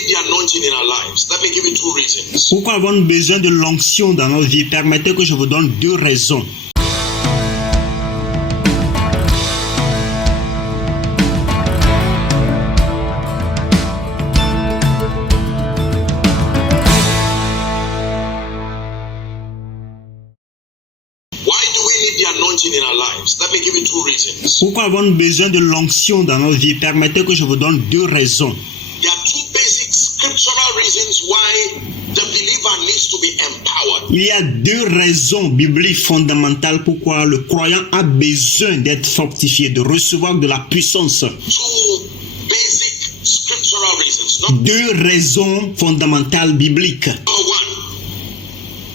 need the anointing in our lives? Let me give you two reasons. Pourquoi avons-nous besoin de l'onction dans nos vies? Permettez que je vous donne deux raisons. Why do we need the anointing in our lives? Let me give you two reasons. Pourquoi avons-nous besoin de l'onction dans nos vies? Permettez que je vous donne deux raisons. There are two basic scriptural reasons why the believer needs to be empowered. Il y a deux raisons bibliques fondamentales pourquoi le croyant a besoin d'être fortifié, de recevoir de la puissance. Two basic scriptural reasons. Deux raisons fondamentales bibliques. Number one,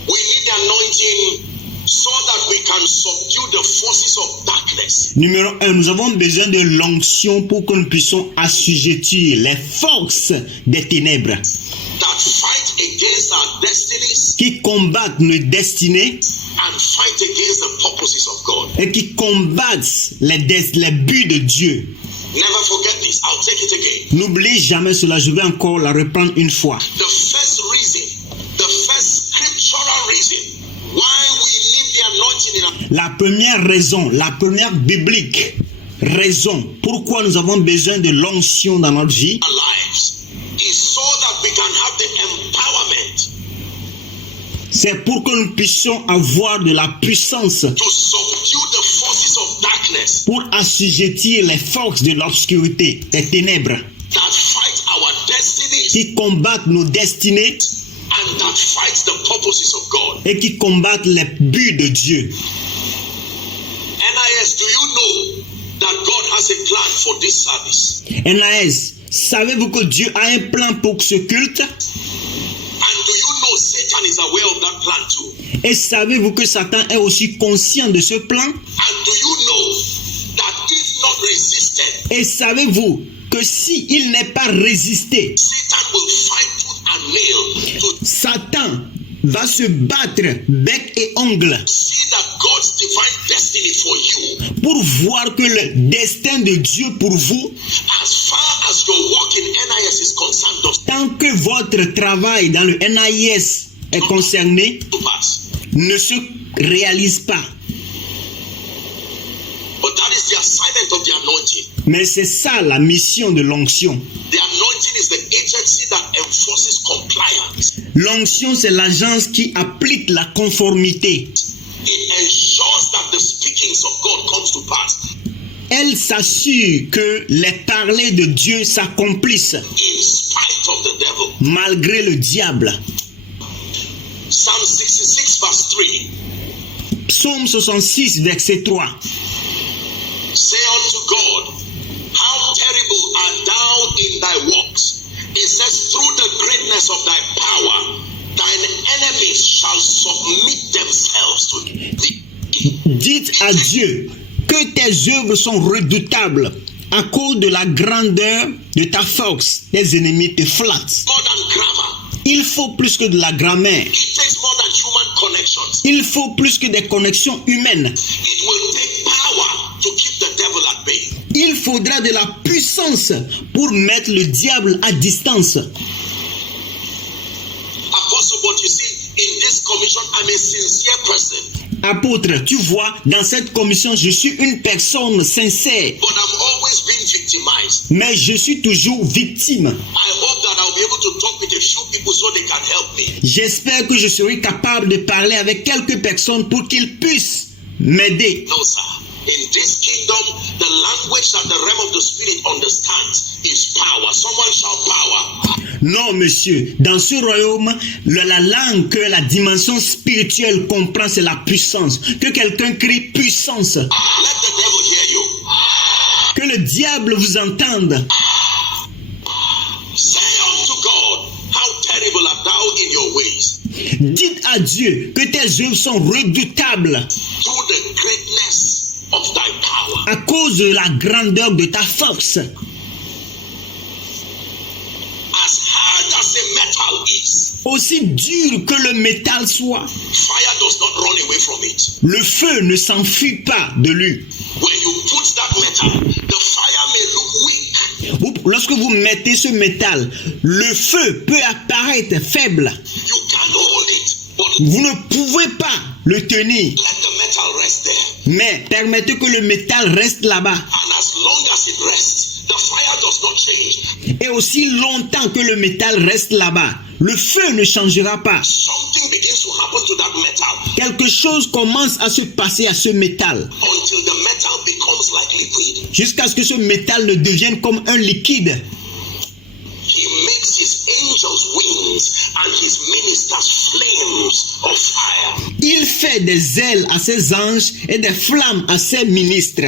we need the anointing so that we can subdue the forces of darkness. Numéro 1, nous avons besoin de l'onction pour que nous puissions assujettir les forces des ténèbres That fight against our destinies qui combattent nos destinées and fight against the purposes of God. et qui combattent les buts de Dieu. Never forget this. I'll take it again. N'oubliez jamais cela, je vais encore la reprendre une fois. The first reason, the first scriptural reason why we need the anointing in our La première raison, la première biblique raison pourquoi nous avons besoin de l'onction dans notre vie, lives is so that we can have the empowerment c'est pour que nous puissions avoir de la puissance to subdue the forces of darkness pour assujettir les forces de l'obscurité, des ténèbres, that fight our destinies qui combattent nos destinées and that fights the purposes of God. et qui combattent les buts de Dieu. NIS, do you know that God has a plan for this service? NAS, savez-vous que Dieu a un plan pour ce culte? And do you know Satan is aware of that plan too? Et savez-vous que Satan est aussi conscient de ce plan? And do you know that if not resisted, Et savez-vous que si il n'est pas résisté, Satan will fight tooth and nail to Satan va se battre bec et ongle see that God's divine destiny for you, pour voir que le destin de Dieu pour vous, as far as your work in NIS is concerned, does tant que votre travail dans le NIS est concerné, to pass. ne se réalise pas. But that is the assignment of the anointing. Mais c'est ça la mission de l'onction. The anointing is the agency that enforces compliance. L'onction, c'est l'agence qui applique la conformité. It ensures that the speakings of God comes to pass Elle s'assure que les parlers de Dieu s'accomplissent in spite of the devil. malgré le diable. Psalm 66 verse 3. Psaume 66, verset 3. Say unto God, how terrible art thou in thy works. It says, through the greatness of thy power, thine enemies shall submit themselves to thee. Dites à Dieu que tes œuvres sont redoutables à cause de la grandeur de ta force. Tes ennemis te flattent. More than grammar. Il faut plus que de la grammaire. It takes more than human connections. Il faut plus que des connexions humaines. It will take power to keep the devil at bay. Il faudra de la puissance pour mettre le diable à distance. Apostle, but you see, in this commission, I'm a sincere person. Apôtre, tu vois, dans cette commission, je suis une personne sincère, But I'm always being victimized. mais je suis toujours victime. I hope that I'll be able to talk with a few people so they can help me. J'espère que je serai capable de parler avec quelques personnes pour qu'ils puissent m'aider. No, sir. In this kingdom, the language that the realm of the spirit understands is power. Someone shout power. Non, monsieur, dans ce royaume, la langue que la dimension spirituelle comprend, c'est la puissance. Que quelqu'un crie puissance. Let the devil hear you. Que le diable vous entende. Say unto God, how terrible art thou in your ways. Dites à Dieu que tes œuvres sont redoutables Through the greatness of thy power. à cause de la grandeur de ta force. As hard as a metal is, Aussi dur que le métal soit, fire does not run away from it. le feu ne s'enfuit pas de lui. When you put that metal, the fire may look weak, lorsque vous mettez ce métal, le feu peut apparaître faible. You can't hold it, but Vous ne pouvez pas le tenir, let the metal rest there. mais permettez que le métal reste là-bas. And as long as it rests, the fire does not change. Et aussi longtemps que le métal reste là-bas, le feu ne changera pas. Something begins to happen to that metal Quelque chose commence à se passer à ce métal, until the metal becomes like liquid. jusqu'à ce que ce métal ne devienne comme un liquide. He makes his angels wings and his ministers flames of fire. Il fait des ailes à ses anges et des flammes à ses ministres.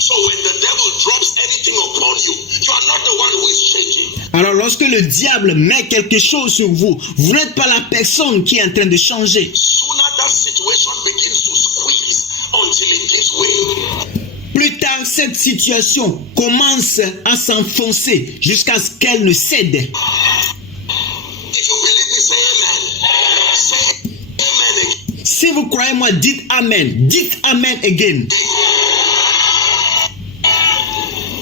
So when the devil drops anything upon you, you are not the one who is changing. Alors lorsque le diable met quelque chose sur vous, vous n'êtes pas la personne qui est en train de changer. Sooner that situation begins to squeeze until it gives way. Plus tard, cette situation commence à s'enfoncer jusqu'à ce qu'elle ne cède. If you believe me, say amen. Say amen again. Si vous croyez moi, dites Amen. Dites Amen again.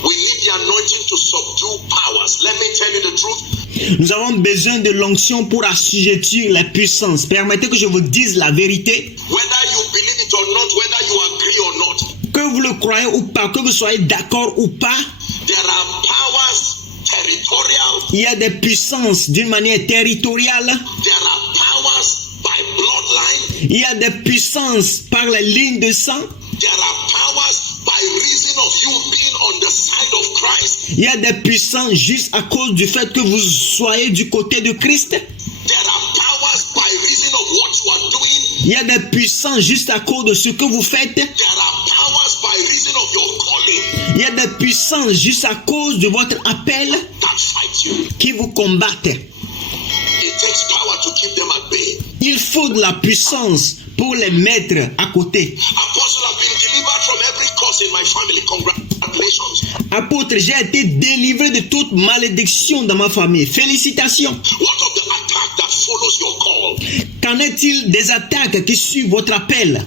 We need the anointing to subdue powers. Let me tell you the truth. Nous avons besoin de l'onction pour assujettir la puissance. Permettez que je vous dise la vérité. Whether you believe it or not, whether you agree or not, Que vous le croyez ou pas, que vous soyez d'accord ou pas, there are powers territorial. il y a des puissances d'une manière territoriale. There are powers by bloodline. Il y a des puissances par la ligne de sang. There are powers by reason of you being on the side of Christ. Il y a des puissances juste à cause du fait que vous soyez du côté de Christ. There are powers by reason of what you are doing. Il y a des puissances juste à cause de ce que vous faites. There are powers by reason of your calling Il y a des puissances juste à cause de votre appel that fight you. qui vous combattent. It takes power to keep them at bay. Il faut de la puissance pour les mettre à côté. Apostle, have been delivered from every curse in my family. Congratulations. Apôtre, j'ai été délivré de toute malédiction dans ma famille. Félicitations. What of the attack that follows your call? Qu'en est-il des attaques qui suivent votre appel?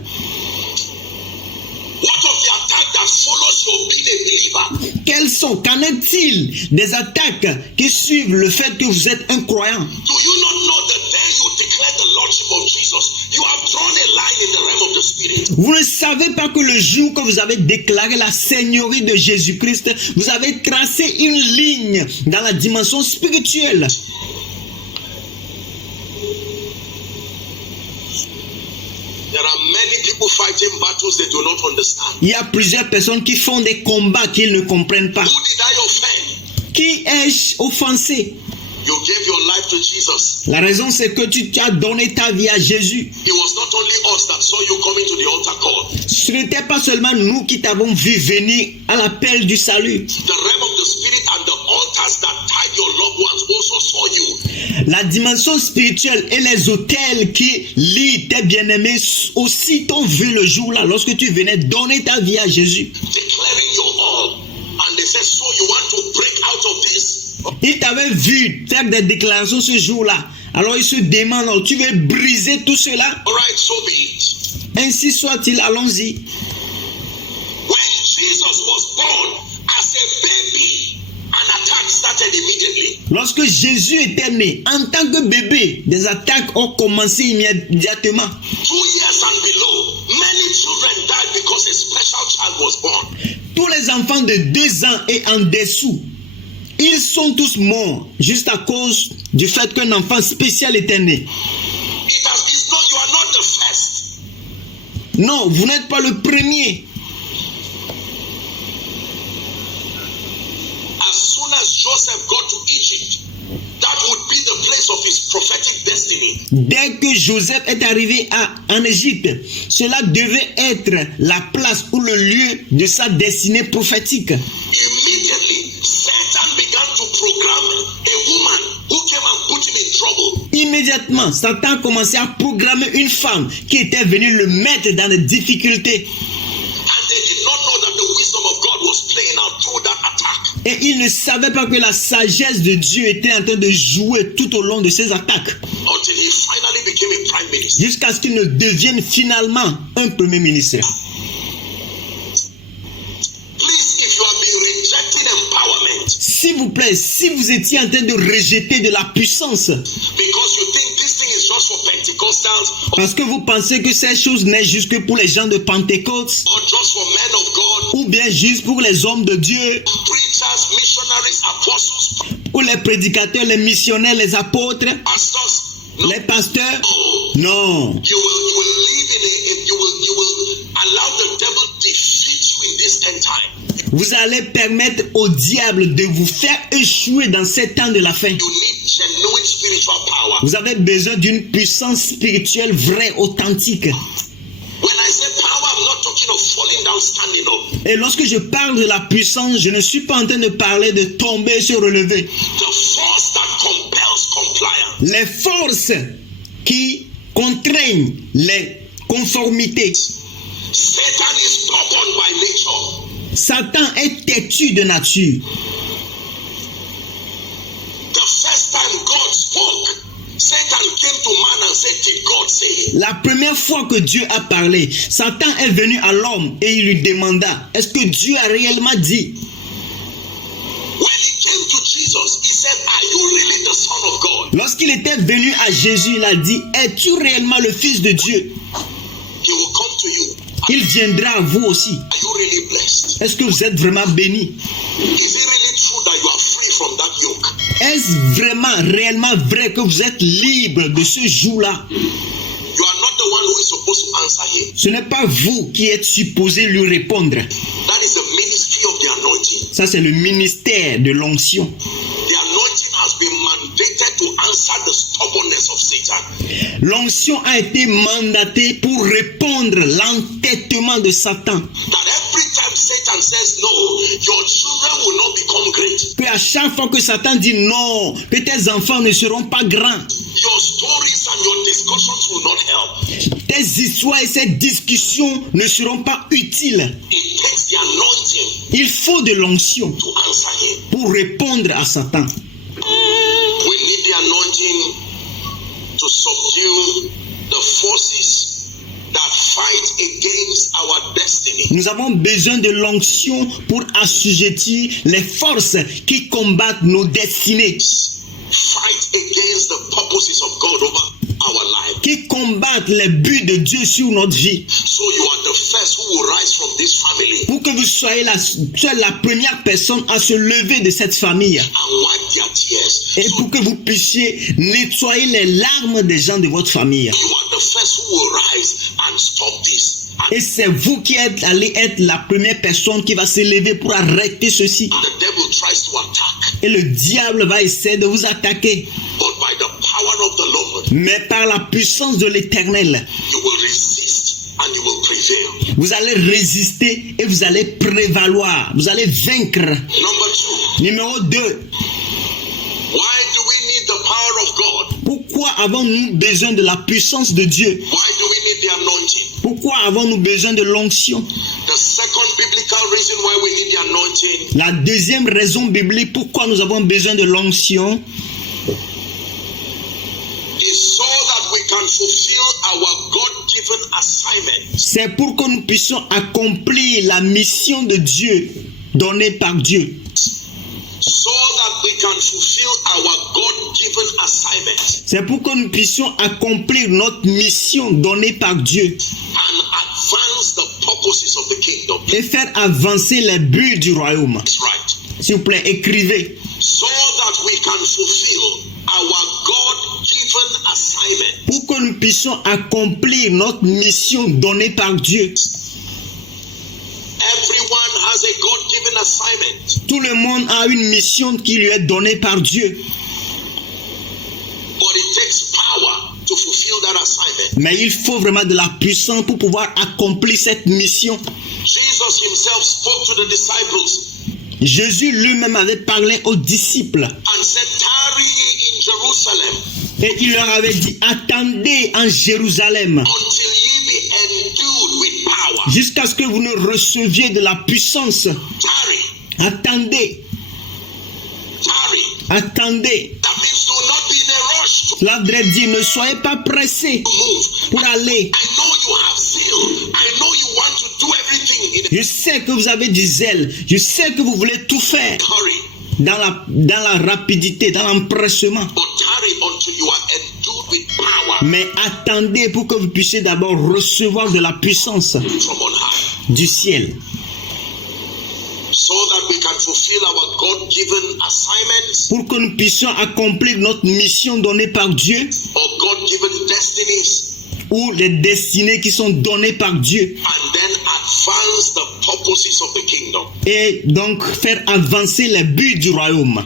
What of the attack that follows your being a believer? Qu'en est-il des attaques qui suivent le fait que vous êtes un croyant? Do you not know the day you declare the Lordship of Jesus, you have drawn a line in the realm of the Spirit? Vous ne savez pas que le jour que vous avez déclaré la seigneurie de Jésus-Christ, vous avez tracé une ligne dans la dimension spirituelle. There are many people fighting battles they do not understand. Il y a plusieurs personnes qui font des combats qu'ils ne comprennent pas. Who did I offend? Qui ai-je offensé? You gave your life to Jesus. La raison, c'est que tu as donné ta vie à Jésus. It was not only us that saw you coming to the altar call. Ce n'était pas seulement nous qui t'avons vu venir à l'appel du salut. The realm of the Spirit and the altars that tied your loved ones also saw you. La dimension spirituelle et les autels qui lient tes bien-aimés aussi t'ont vu le jour-là, lorsque tu venais donner ta vie à Jésus. Declaring your all. And they said, so you want to break out of this? Ils t'avaient vu faire des déclarations ce jour-là. Alors ils se demandent, oh, tu veux briser tout cela? All right, so be it. Ainsi soit-il, allons-y. When Jesus was born as a baby, an attack started immediately. Lorsque Jésus était né, en tant que bébé, des attaques ont commencé immédiatement. 2 years and below, many children died because a special child was born. Tous les enfants de 2 ans et en dessous, ils sont tous morts juste à cause du fait qu'un enfant spécial était né. You are not the first. Non, vous n'êtes pas le premier. As soon as Joseph got to Egypt, that would be the place of his prophetic destiny. Dès que Joseph est arrivé en Égypte, cela devait être la place ou le lieu de sa destinée prophétique. Immediately, Satan began to program a woman who came and put him in trouble. Immédiatement, Satan a commencé à programmer une femme qui était venue le mettre dans des difficultés. And they did not know that the wisdom of God was playing out through that attack. Et ils ne savaient pas que la sagesse de Dieu était en train de jouer tout au long de ces attaques. Until he finally became a prime minister. Jusqu'à ce qu'il ne devienne finalement un premier ministre. Please, if you have been rejecting empowerment, plaît, si vous étiez en train de rejeter de la puissance, because you think this thing is just for Pentecostals parce que vous pensez que ces choses n'est juste que pour les gens de Pentecôte, or just for men of God, ou bien juste pour les hommes de Dieu, preachers, missionaries, apostles, ou les prédicateurs, les missionnaires, les apôtres, pastors. No. les pasteurs. No. Non. You will live in you will allow the devil defeat you in this end time. Vous allez permettre au diable de vous faire échouer dans ces temps de la fin. You need genuine spiritual power. Vous avez besoin d'une puissance spirituelle vraie, authentique. When I say power, I'm not talking of falling down, standing up. Et lorsque je parle de la puissance, je ne suis pas en train de parler de tomber et se relever. The force that compels compliance. Les forces qui contraignent les conformités. Satan is stubborn by nature. Satan est têtu de nature. The first time God spoke, Satan came to man and said, did God say it? La première fois que Dieu a parlé, Satan est venu à l'homme et il lui demanda, est-ce que Dieu a réellement dit? When he came to Jesus, he said, are you really the Son of God? Lorsqu'il était venu à Jésus, il a dit, es-tu réellement le Fils de Dieu? He will come to you. Il viendra à vous aussi. Are you really blessed? Est-ce que vous êtes vraiment béni? Is it really true that you are free from that yoke? Est-ce vraiment, réellement vrai que vous êtes libre de ce joug-là? You are not the one who is supposed to answer him. Ce n'est pas vous qui êtes supposé lui répondre. That is the ministry of the anointing. Ça, c'est le ministère de l'onction. The anointing has been mandated to answer the stubbornness of Satan. L'onction a été mandatée pour répondre l'entêtement de Satan. That every time Satan says no, your children will not become great. Puis à chaque fois que Satan dit non, que tes enfants ne seront pas grands, Your stories and your discussions will not help. tes histoires et ces discussions ne seront pas utiles. It takes the anointing Il faut de l'onction to answer him. pour répondre à Satan. We need the anointing to subdue the forces that fight against our destiny. Nous avons besoin de l'onction pour assujettir les forces qui combattent nos destinées, Fight against the purposes of God over our life. qui combattent les buts de Dieu sur notre vie. So you are the first who will rise from this family Pour que vous soyez la première personne à se lever de cette famille. and wipe their tears. Et pour que vous puissiez nettoyer les larmes des gens de votre famille. You are the first who will rise and stop this. And Et c'est vous qui êtes allé être la première personne qui va se lever pour arrêter ceci. the devil tries to attack, Et le diable va essayer de vous attaquer. but by the power of the Lord, Mais par la puissance de l'Éternel, you will resist and you will prevail. vous allez résister et vous allez prévaloir. Vous allez vaincre. Number 2, Numéro 2. why do we need the power of God? Pourquoi avons-nous besoin de la puissance de Dieu? Why do we need the anointing? Pourquoi avons-nous besoin de l'onction? The second biblical reason why we need the anointing La deuxième raison biblique pourquoi nous avons besoin de l'onction, is so that we can fulfill our God-given assignment. c'est pour que nous puissions accomplir la mission de Dieu donnée par Dieu. So that we can fulfill our God-given assignment C'est pour que nous puissions accomplir notre mission donnée par Dieu and advance the purposes of the kingdom. et faire avancer les buts du royaume. That's right. S'il vous plaît, écrivez. So that we can fulfill our God-given assignment. Pour que nous puissions accomplir notre mission donnée par Dieu. Everyone has a God-given assignment, Tout le monde a une mission qui lui est donnée par Dieu. but it takes power to fulfill that assignment. Mais il faut vraiment de la puissance pour pouvoir accomplir cette mission. Jesus himself spoke to the disciples Jésus lui-même avait parlé aux disciples and said, tarry ye in Jerusalem et il leur avait dit, attendez en Jérusalem until ye be endued with power. jusqu'à ce que vous ne receviez de la puissance. Tarry, Attendez, tarry. attendez. That means do not be in a rush to Cela voudrait dire, ne soyez pas pressés move. pour aller. I know you have zeal. I know you want to do everything in Je sais que vous avez du zèle. Je sais que vous voulez tout faire. a hurry. dans la rapidité, dans l'empressement. but tarry until you are endued with power Mais attendez pour que vous puissiez d'abord recevoir de la puissance from on high, du ciel, so that we can fulfill our God-given assignments pour que nous puissions accomplir notre mission donnée par Dieu, or God-given destinies, ou les destinées qui sont données par Dieu, and then advance the purposes of the kingdom. et donc faire avancer les buts du royaume.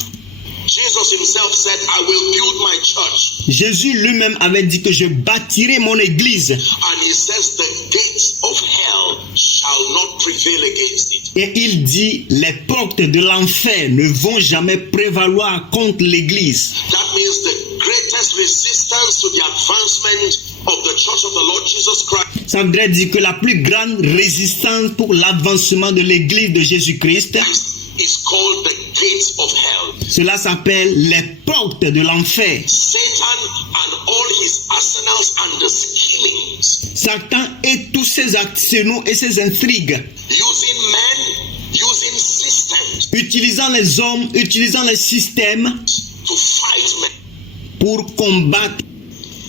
Jesus himself said, I will build my church. Jésus lui-même avait dit que je bâtirai mon église, And he says, the gates of hell shall not prevail against it. et il dit les portes de l'enfer ne vont jamais prévaloir contre l'église. That means the greatest resistance to the advancement of the church of the Lord Jesus Christ Ça voudrait dire que la plus grande résistance pour l'avancement de l'église de Jésus-Christ, is called the gates of hell. cela s'appelle les portes de l'enfer. Satan and all his arsenals and the schemings, Satan et tous ses arsenaux et ses intrigues, using men, using systems utilisant les hommes, utilisant les systèmes to fight men. pour combattre.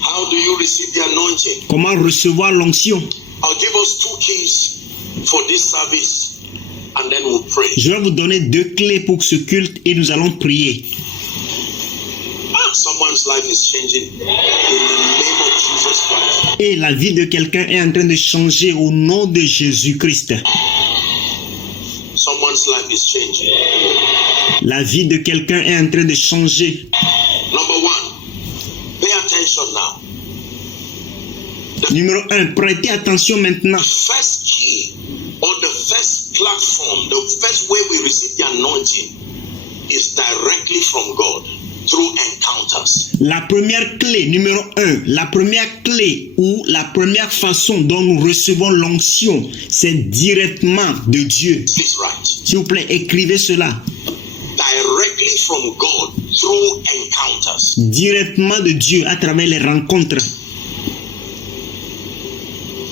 How do you receive the anointing? Comment recevoir l'onction? I'll give us 2 keys for this service and then we'll pray. Je vais vous donner 2 clés pour ce culte et nous allons prier. Someone's life is changing in the name of Jesus Christ. Et la vie de quelqu'un est en train de changer au nom de Jésus-Christ. Someone's life is changing. La vie de quelqu'un est en train de changer. Number 1, pay attention now. Numéro 1, prêtez attention maintenant. First key or the first platform, the first way we receive the anointing is directly from God through encounters. La première clé, numéro 1, la première clé ou la première façon dont nous recevons l'onction, c'est directement de Dieu. Please write. S'il vous plaît, écrivez cela. Directly from God through encounters. Directement de Dieu à travers les rencontres.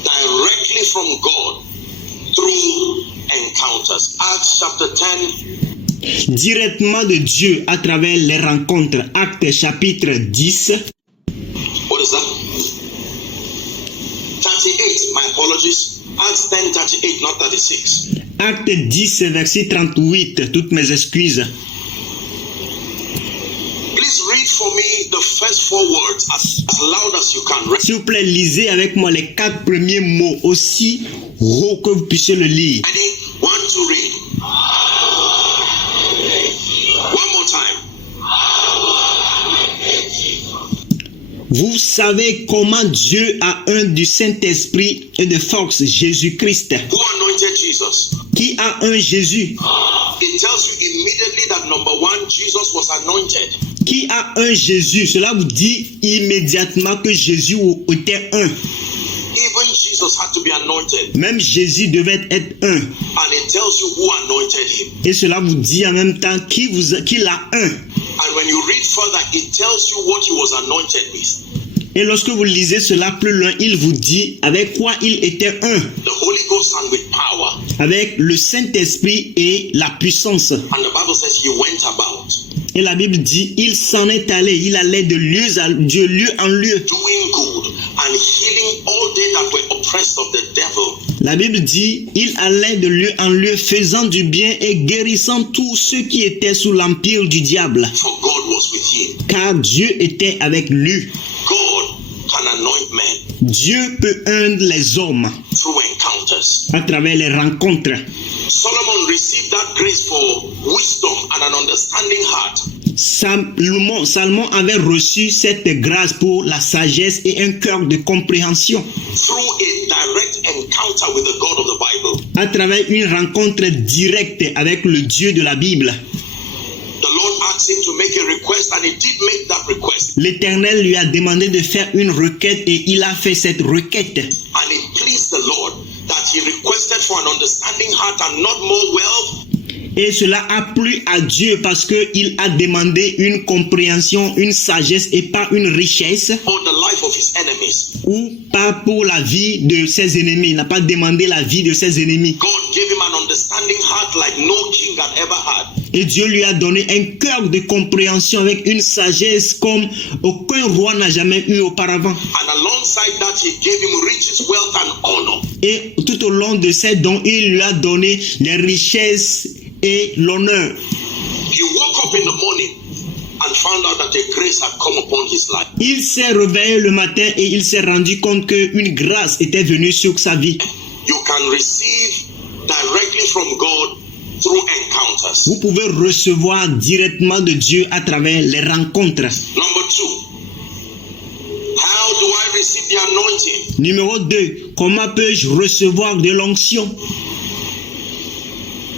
Directly from God through encounters. Acts chapter 10. Directement de Dieu à travers les rencontres. Actes chapitre 10. What is that? 38. My apologies. Acts 10:38, not 36. Acte 10, verset 38. Toutes mes excuses. Please read for me the first 4 words as loud as you can. S'il vous plaît, lisez avec moi les 4 premiers mots aussi haut que vous puissiez le lire. Ready? 1, 2, read. One more time. Vous savez comment Dieu a un du Saint-Esprit et de force, Jésus-Christ. Who anointed Jesus? Qui a un Jésus? It tells you immediately that number 1, Jesus was anointed. Qui a un Jésus? Cela vous dit immédiatement que Jésus était un. Even Jesus had to be anointed. Même Jésus devait être un. And it tells you who anointed him. Et cela vous dit en même temps qui l'a un. And when you read further, it tells you what he was anointed with. Et lorsque vous lisez cela plus loin, il vous dit avec quoi il était un. The Holy Ghost and with power. Avec le Saint-Esprit et la puissance. And the Bible says he went about. Et la Bible dit, il s'en est allé, il allait de lieu en lieu. Doing good and healing all they that were oppressed of the devil. La Bible dit, il allait de lieu en lieu, faisant du bien et guérissant tous ceux qui étaient sous l'empire du diable. For God was with him. Car Dieu était avec lui. God can anoint men Dieu peut ungre les hommes through encounters. à travers les rencontres. Solomon received that grace for wisdom and an understanding heart. Salomon avait reçu cette grâce pour la sagesse et un cœur de compréhension Through a direct encounter with the God of the Bible. à travers une rencontre directe avec le Dieu de la Bible. The Lord asked him to make a request and he did make that request. L'Éternel lui a demandé de faire une requête et il a fait cette requête. And it pleased the Lord that he requested for an understanding heart and not more wealth. Et cela a plu à Dieu parce qu'il a demandé une compréhension, une sagesse et pas une richesse. Or the life of his enemies. Ou pas pour la vie de ses ennemis. Il n'a pas demandé la vie de ses ennemis. God gave him an understanding heart like no king had ever had. Et Dieu lui a donné un cœur de compréhension avec une sagesse comme aucun roi n'a jamais eu auparavant. And alongside that, he gave him riches, wealth, and honor. Et tout au long de ces dons, il lui a donné les richesses et l'honneur. He woke up in the morning and found out that a grace had come upon his life. Il s'est réveillé le matin et il s'est rendu compte qu'une grâce était venue sur sa vie. You can receive directly from God through encounters. Vous pouvez recevoir directement de Dieu à travers les rencontres. Number 2, how do I receive the anointing? Numéro 2, comment peux-je recevoir de l'onction?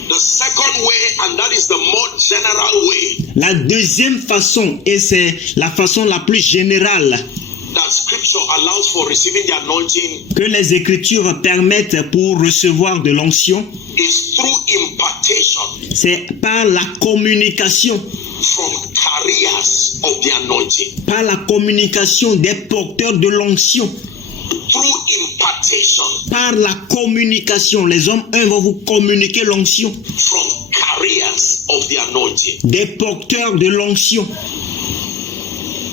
The second way, and that is the more general way, La deuxième façon, et c'est la façon la plus générale that scripture allows for receiving the anointing, que les Écritures permettent pour recevoir de l'onction, is through impartation c'est par la communication, from carriers of the anointing. par la communication des porteurs de l'onction, Through impartation par la communication. Les hommes, vont vous communiquer l'onction, from carriers of the anointing. des porteurs de l'onction.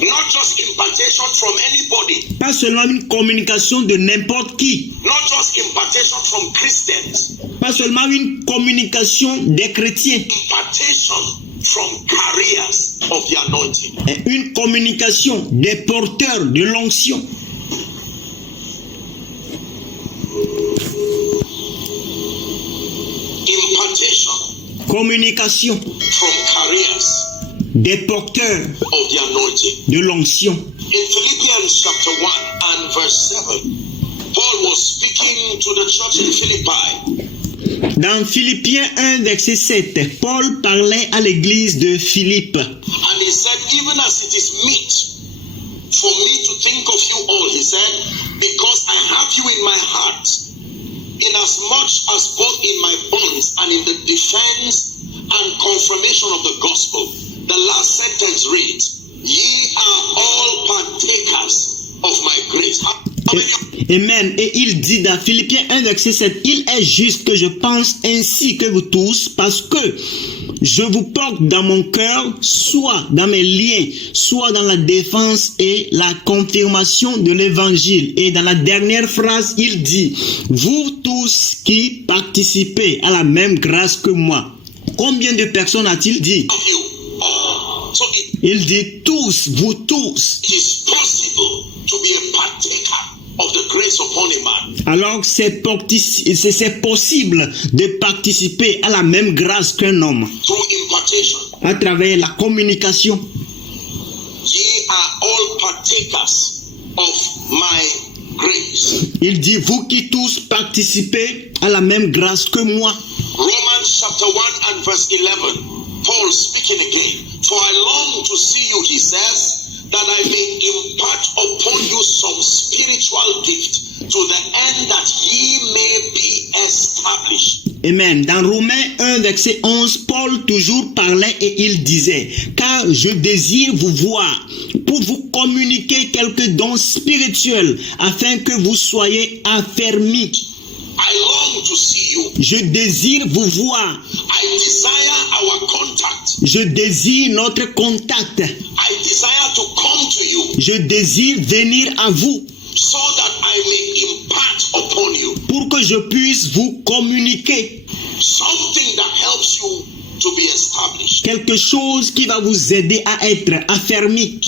Not just impartation from anybody, Pas seulement une communication de n'importe qui, not just impartation from Christians, pas seulement une communication des chrétiens, impartation from carriers of the anointing. mais une communication des porteurs de l'onction. Impartation Communication from carriers des porteurs of the anointing. de l'onction. In Philippians chapter 1 and verse 7, Paul was speaking to the church in Philippi. Dans Philippiens 1, verset 7, Paul parlait à l'église de Philippe. And he said, even as it is meet for me to think of you all, he said, because I have you in my heart, inasmuch as both in my bonds and in the defense and confirmation of the gospel. The last sentence reads, ye are all partakers of my grace. How many of Amen. Et il dit dans Philippiens 1, verset 7, il est juste que je pense ainsi que vous tous, parce que je vous porte dans mon cœur, soit dans mes liens, soit dans la défense et la confirmation de l'évangile. Et dans la dernière phrase, il dit, vous tous qui participez à la même grâce que moi. Combien de personnes a-t-il dit? you? Oh, so it Il dit tous, vous tous. is possible to be a partaker of the grace upon a man. Alors c'est possible de participer à la même grâce qu'un homme Through impartation. à travers la communication. Ye are all partakers of my grace. Il dit, vous qui tous participez à la même grâce que moi. Romans chapter 1 and verse 11. Paul speaking again. For I long to see you, he says, that I may impart upon you some spiritual gift, to the end that ye may be established. Amen. Dans Romains 1, verset 11, Paul toujours parlait et il disait, car je désire vous voir pour vous communiquer quelques dons spirituels afin que vous soyez affermis. I long to see you. Je désire vous voir. I desire our contact. Je désire notre contact. I desire to come to you Je désire venir à vous so that I may impart upon you pour que je puisse vous communiquer something that helps you to be established. quelque chose qui va vous aider à être affermi.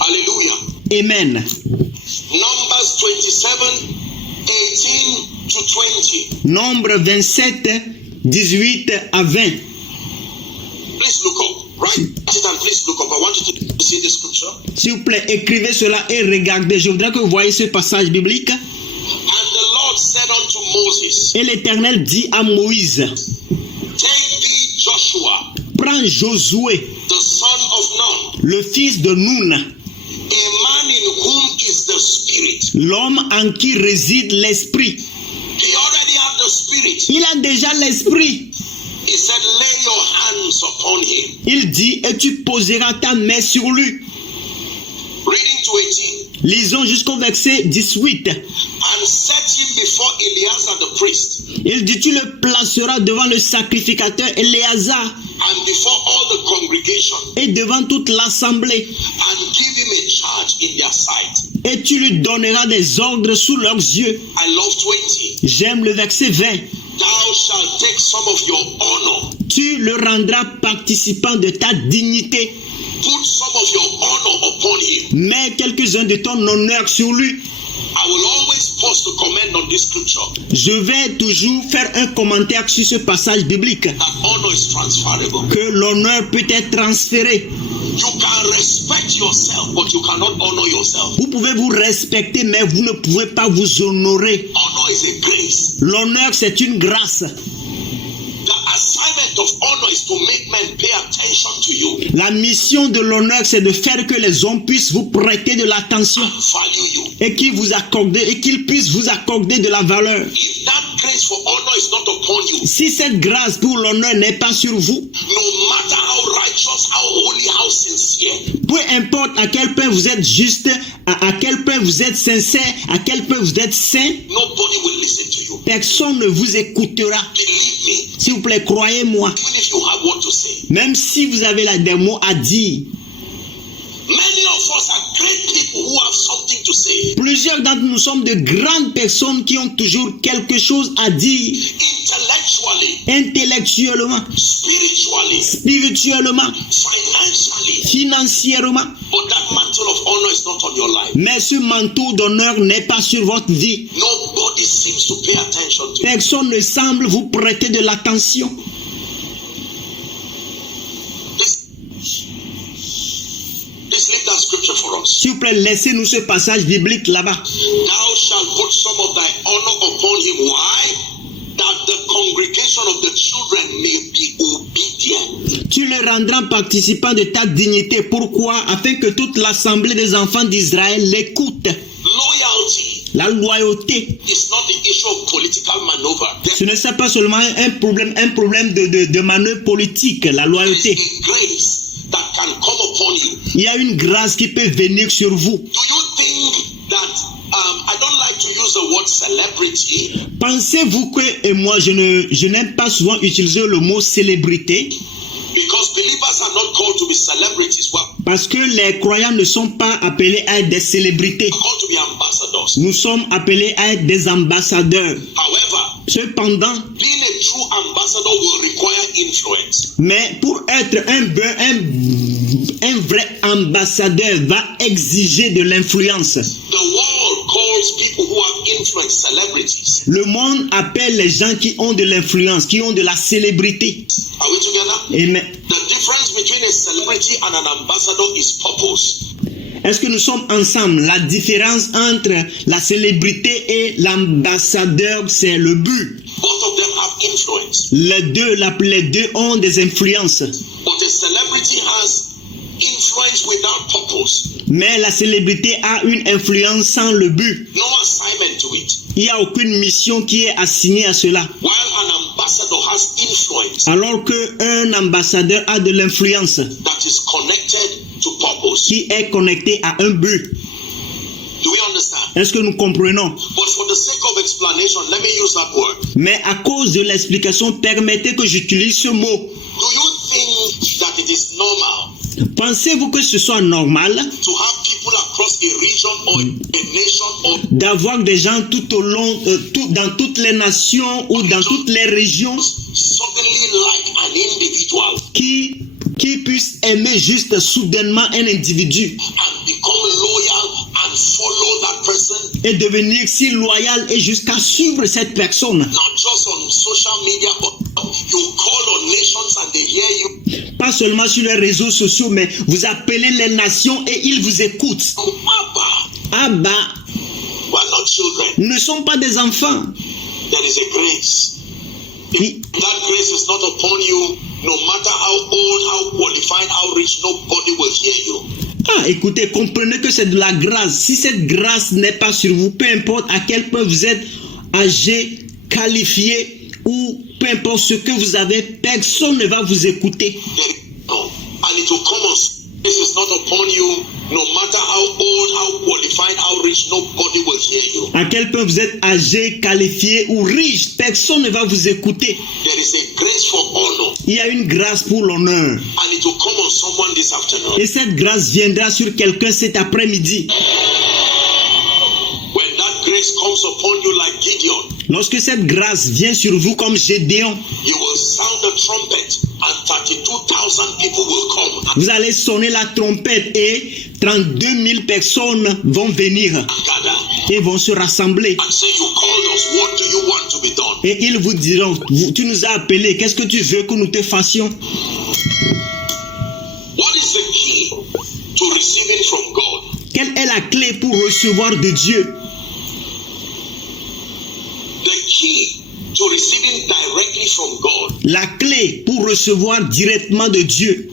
Hallelujah. Amen. Numbers 27, 18 to 20. Nombre 27, 18 à 20. Please look up. Write it and please look up. I want you to see the scripture. S'il vous plaît, écrivez cela et regardez. Je voudrais que vous voyez ce passage biblique. And the Lord said unto Moses, Et l'Éternel dit à Moïse, take thee Joshua, prends Josué, the son of Nun, le fils de Nun, a man in whom is the Spirit. l'homme en qui réside l'Esprit. He already had the Spirit. Il a déjà l'Esprit. He said, lay your hands upon him. Il dit, et tu poseras ta main sur lui. Reading to 18. Lisons jusqu'au verset 18. And set him him before Eleazar the priest Il dit, tu le placeras devant le sacrificateur Éléazar and before all the congregation, et devant toute l'assemblée. and give him a charge in their sight. Et tu lui donneras des ordres sous leurs yeux. I love 20. J'aime le verset 20. Thou shalt take some of your honor, Tu le rendras participant de ta dignité. put some of your honor upon him. Mets quelques-uns de ton honneur sur lui. I will always pause to comment on this scripture. Je vais toujours faire un commentaire sur ce passage biblique. That honor is transferable. Que l'honneur peut être transféré. You can respect yourself, but you cannot honor yourself. Vous pouvez vous respecter, mais vous ne pouvez pas vous honorer. Honor is a grace. L'honneur, c'est une grâce. The assignment of honor is to make men pay attention to you La mission de l'honneur, c'est de faire que les hommes puissent vous prêter de l'attention and value you. et qu'ils puissent vous accorder de la valeur. If that grace for honor is not upon you, Si cette grâce pour l'honneur n'est pas sur vous, no matter how righteous, how holy, how sincere, peu importe à quel point vous êtes juste, à quel point vous êtes sincère, à quel point vous êtes saint, nobody will listen to you. personne ne vous écoutera. Believe me, S'il vous plaît, croyez-moi. even if you have what to say. Même si vous avez des mots à dire, Many of us are great people who have something to say. plusieurs d'entre nous sommes de grandes personnes qui ont toujours quelque chose à dire, Intellectually, intellectuellement, spiritually, spirituellement, financially. financièrement. But that mantle of honor is not on your life. Mais ce manteau d'honneur n'est pas sur votre vie. Nobody seems to pay attention to you. Personne ne semble vous prêter de l'attention. Please leave that scripture for us. S'il vous plaît, laissez-nous ce passage biblique là-bas. Thou shalt put some of thy honor upon him. Why? That the congregation of the children may be obedient. Tu le rendras participant de ta dignité. Pourquoi? Afin que toute l'assemblée des enfants d'Israël l'écoute. Loyalty La loyauté, is not the issue of political maneuver. ce n'est pas seulement un problème de manœuvre politique, la There is loyauté. a grace that can come upon you. Il y a une grâce qui peut venir sur vous. Do you think that I don't like to use the word celebrity Pensez-vous que, et moi je n'aime pas souvent utiliser le mot célébrité, because believers are not called to be celebrities. We're parce que les croyants ne sont pas appelés à être des célébrités. called to be ambassadors. Nous sommes appelés à être des ambassadeurs. However, Cependant, being a true ambassador will require influence. mais pour être un vrai ambassadeur va exiger de l'influence. The world calls people who have influence celebrities. Le monde appelle les gens qui ont de l'influence, qui ont de la célébrité. Are we together? Et mais, The difference between a celebrity and an ambassador is purpose. est-ce que nous sommes ensemble? La différence entre la célébrité et l'ambassadeur, c'est le but. Both of them have influence. Les deux ont des influences. But a celebrity has influence without purpose. Mais la célébrité a une influence sans le but. No assignment to it. Il n'y a aucune mission qui est assignée à cela. While an ambassador has influence Alors qu'un ambassadeur a de l'influence that is connected to purpose. qui est connecté à un but. Do we understand? Est-ce que nous comprenons? But for the sake of explanation, let me use that word. Mais à cause de l'explication, permettez que j'utilise ce mot. Do you think that it is normal Pensez-vous que ce soit normal to have people across a region or a nation or d'avoir des gens tout au long, dans toutes les nations ou dans toutes les régions suddenly like an individual qui puissent aimer juste soudainement un individu and become loyal and follow that person, et devenir si loyal et jusqu'à suivre cette personne? not just on social media, but you call on nations and they hear you. Pas seulement sur les réseaux sociaux, mais vous appelez les nations et ils vous écoutent. Abba, Abba, we're not children. nous ne sommes pas des enfants. There is a grace. Oui. If that grace is not upon you, no matter how old, how qualified, how rich, nobody will hear you. Ah, écoutez, comprenez que c'est de la grâce. Si cette grâce n'est pas sur vous, peu importe à quel point vous êtes âgé, qualifié ou peu importe ce que vous avez, personne ne va vous écouter. No. And it will come on This is not upon you. No matter how old, how qualified, how rich, nobody will hear you. À quel point vous êtes âgé, qualifié ou riche, personne ne va vous écouter. There is a grace for honor, Il y a une grâce pour l'honneur. and it will come on someone this afternoon. Et cette grâce viendra sur quelqu'un cet après-midi. When that grace comes upon you like Gideon, Lorsque cette grâce vient sur vous comme Gédéon, you will sound the trumpet, and 32,000 people will come and vous allez sonner la trompette et 32 000 personnes vont venir gather et vont se rassembler. and say, you called us, what do you want to be done? Et ils vous diront, tu nous as appelés, qu'est-ce que tu veux que nous te fassions? What is the key to receiving from God? Quelle est la clé pour recevoir de Dieu? The key to receiving directly from God La clé pour recevoir directement de Dieu,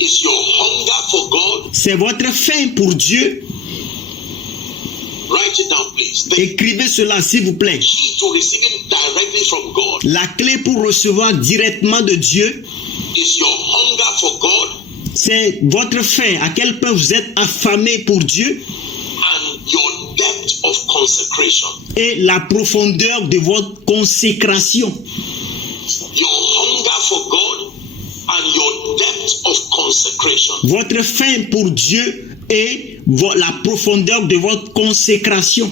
is your hunger for God. c'est votre faim pour Dieu. Write it down, please. The Écrivez cela, s'il vous plaît. key to receiving directly from God La clé pour recevoir directement de Dieu, is your hunger for God c'est votre faim. À quel point vous êtes affamé pour Dieu and your depth of consecration. et la profondeur de votre consécration. Your hunger for God and your depth of consecration. Votre faim pour Dieu et la profondeur de votre consécration.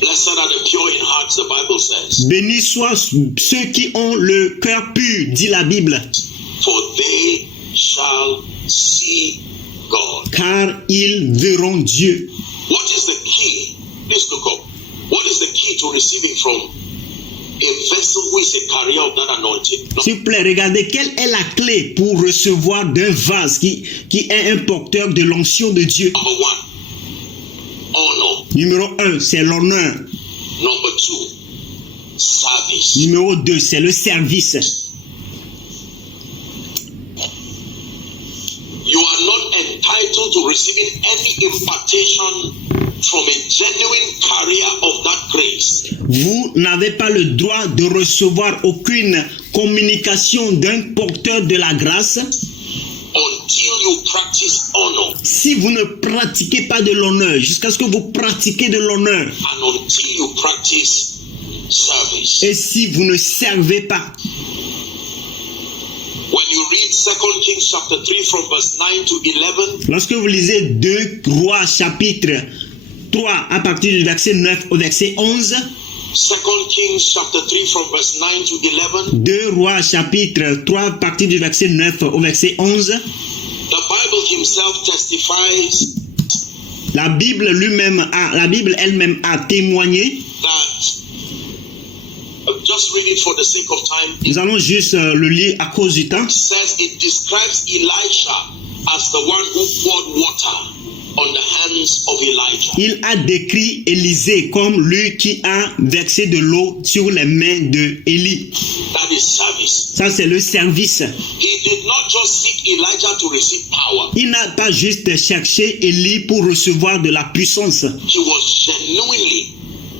Blessed are the pure in heart, the Bible says, Bénis soient ceux qui ont le cœur pur, dit la Bible, for they shall see God. car ils verront Dieu. What is the key? Please look up. What is the key to receiving from a vessel who is a carrier of that anointing? S'il vous plaît, regardez, quelle est la clé pour recevoir d'un vase qui est un porteur de l'onction de Dieu? Number one, honor. Numéro 1, c'est l'honneur. Number two, service. Numéro 2, c'est le service. You are not entitled to receiving any impartation from a genuine carrier of that grace Vous n'avez pas le droit de recevoir aucune communication d'un porteur de la grâce until you practice honor si vous ne pratiquez pas de l'honneur, jusqu'à ce que vous pratiquez de l'honneur, and until you practice service. et si vous ne servez pas. When you read 2 Kings chapter 3 from verse 9 to 11, Lorsque vous lisez 2 Rois chapitre 3 à partir du verset 9 au verset 11, 2 Kings chapter 3 from verse 9 to 11, 2 Rois chapitre 3 à partir du verset 9 au verset 11, the Bible himself testifies la Bible elle-même a témoigné. that, just read it for the sake of time, Nous allons juste le lire à cause du temps. it says it describes Elisha as the one who poured water on the hands of Elijah. Il a décrit Élisée comme lui qui a versé de l'eau sur les mains de Élie. That is service. Ça, c'est le service. He did not just seek Elijah to receive power. Il n'a pas juste cherché Élie pour recevoir de la puissance. He was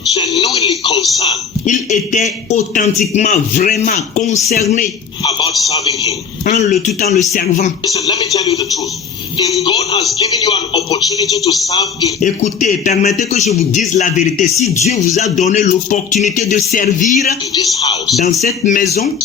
genuinely concerned Il était authentiquement, vraiment concerné about serving him. tout en le servant. Listen, let me tell you the truth. If God has given you an opportunity to serve in Écoutez, permettez que je vous dise la vérité. Si Dieu vous a donné l'opportunité de servir this house, dans cette maison,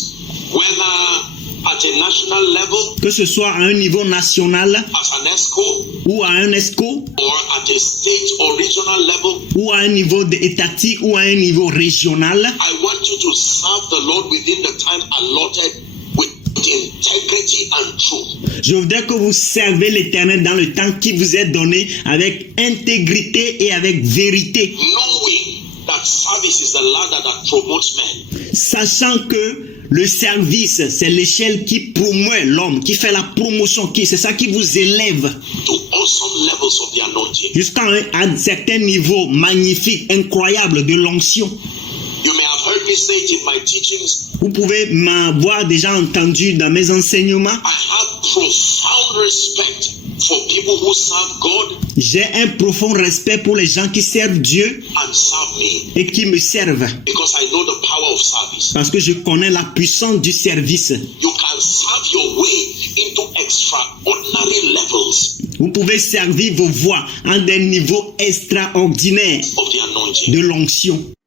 whether at a national level, que ce soit à un niveau national as an ESCO, ou à un ESCO, or at a state or regional level, ou à un niveau étatique ou à un niveau régional, I want you to serve the Lord within the time allotted with integrity and truth. je voudrais que vous servez l'Éternel dans le temps qui vous est donné avec intégrité et avec vérité, Knowing that service is the ladder that promotes men. sachant que le service, c'est l'échelle qui promeut l'homme, qui fait la promotion, c'est ça qui vous élève To awesome levels of the anointing. jusqu'à un certain niveau magnifique, incroyable de l'onction. You may have heard me say it in my teachings. Vous pouvez m'avoir déjà entendu dans mes enseignements. I have profound respect for people who serve God J'ai un profond respect pour les gens qui servent Dieu and serve me et qui me servent, because I know the power of service. parce que je connais la puissance du service. You can serve your way into extraordinary Vous pouvez servir vos voix à des niveaux extraordinaires of the anointing. de l'onction.